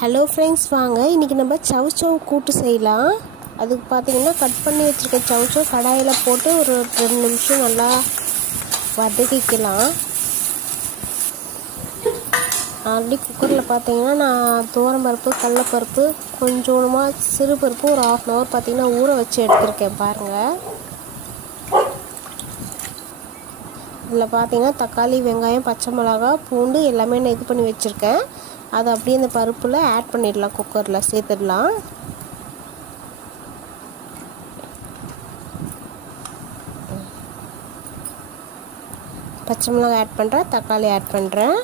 Hello friends, வாங்க இன்றைக்கி நம்ம சவ் கூட்டு செய்யலாம். அதுக்கு பார்த்திங்கன்னா கட் பண்ணி வச்சுருக்க சவ் கடாயில் போட்டு ஒரு 2 நிமிஷம் நல்லா வதக்கிக்கலாம். ஆல்ரெடி குக்கரில் பார்த்திங்கன்னா நான் துவரம்பருப்பு, கடலைப்பருப்பு, கொஞ்சமாக சிறுபருப்பு ஒரு 1/2 hour பார்த்திங்கன்னா ஊற வச்சு எடுத்துருக்கேன். பாருங்கள், இதில் பார்த்திங்கன்னா தக்காளி, வெங்காயம், பச்சை மிளகா, பூண்டு எல்லாமே நான் இது பண்ணி வச்சுருக்கேன். அதை அப்படியே இந்த பருப்பில் ஆட் பண்ணிடலாம், குக்கரில் சேர்த்துடலாம். பச்சை மிளகாய் ஆட் பண்ணுறேன், தக்காளி ஆட் பண்ணுறேன்.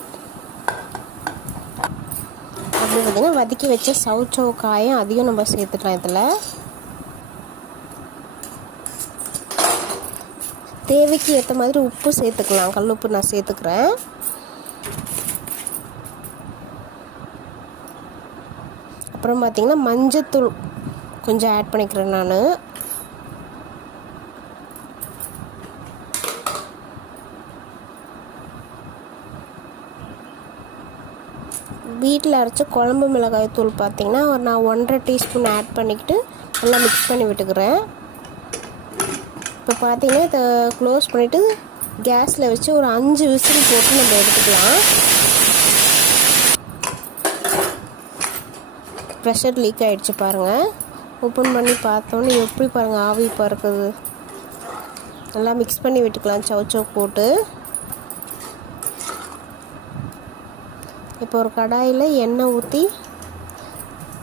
அப்படி பார்த்திங்கன்னா வதக்கி வச்ச சவ் காயம் அதையும் நம்ம சேர்த்துக்கலாம். இதில் தேவைக்கு ஏற்ற மாதிரி உப்பு சேர்த்துக்கலாம். கல் உப்பு நான் சேர்த்துக்கிறேன். அப்புறம் பார்த்திங்கன்னா மஞ்சத்தூள் கொஞ்சம் ஆட் பண்ணிக்கிறேன். நான் வீட்டில் அரைச்ச குழம்பு மிளகாய் தூள் பார்த்திங்கன்னா நான் 1.5 டீஸ்பூன் ஆட் பண்ணிக்கிட்டு நல்லா மிக்ஸ் பண்ணி விட்டுக்கிறேன். இப்போ பார்த்திங்கன்னா இதை க்ளோஸ் பண்ணிவிட்டு கேஸில் வச்சு ஒரு 5 விசில் போட்டு நம்ம எடுத்துக்கலாம். ப்ரெஷர் லீக் ஆகிடுச்சு பாருங்கள். ஓப்பன் பண்ணி பார்த்தோன்னே எப்படி பாருங்கள் ஆவி பறக்குது. நல்லா மிக்ஸ் பண்ணி விட்டுக்கலாம் சவ் போட்டு. இப்போ ஒரு கடாயில் எண்ணெய் ஊற்றி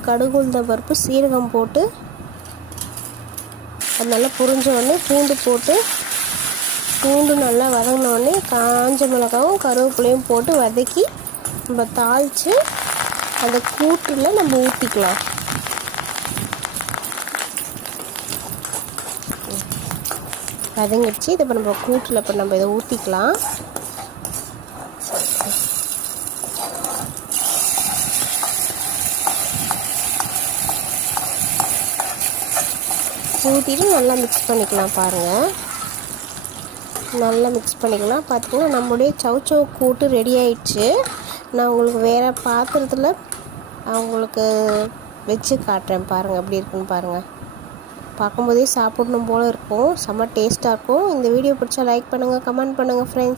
கடுகு, உளுந்தம் பருப்பு, சீரகம் போட்டு அது நல்லா புரிஞ்ச உடனே பூண்டு போட்டு, பூண்டு நல்லா வதங்கினோடனே காஞ்ச மிளகாவும் கருவேப்பிலையும் போட்டு வதக்கி நம்ம தாளித்து அந்த கூட்டில் நம்ம ஊற்றிக்கலாம். வதங்கிடுச்சு. இதை இப்போ நம்ம கூட்டில் இப்போ நம்ம இதை ஊற்றிக்கலாம். ஊற்றிட்டு நல்லா மிக்ஸ் பண்ணிக்கலாம். பாருங்கள், நல்லா மிக்ஸ் பண்ணிக்கலாம். பார்த்திங்கன்னா நம்முடைய சவ் கூட்டு ரெடி ஆயிடுச்சு. நான் உங்களுக்கு வேறு பாத்திரத்தில் அவங்களுக்கு வச்சு காட்டுறேன். பாருங்கள் எப்படி இருக்குன்னு பாருங்கள். பார்க்கும்போதே சாப்பிடணும் போல் இருக்கும். செம்ம டேஸ்ட்டாக இருக்கும். இந்த வீடியோ பிடிச்சா லைக் பண்ணுங்கள், கமெண்ட் பண்ணுங்கள் ஃப்ரெண்ட்ஸ்.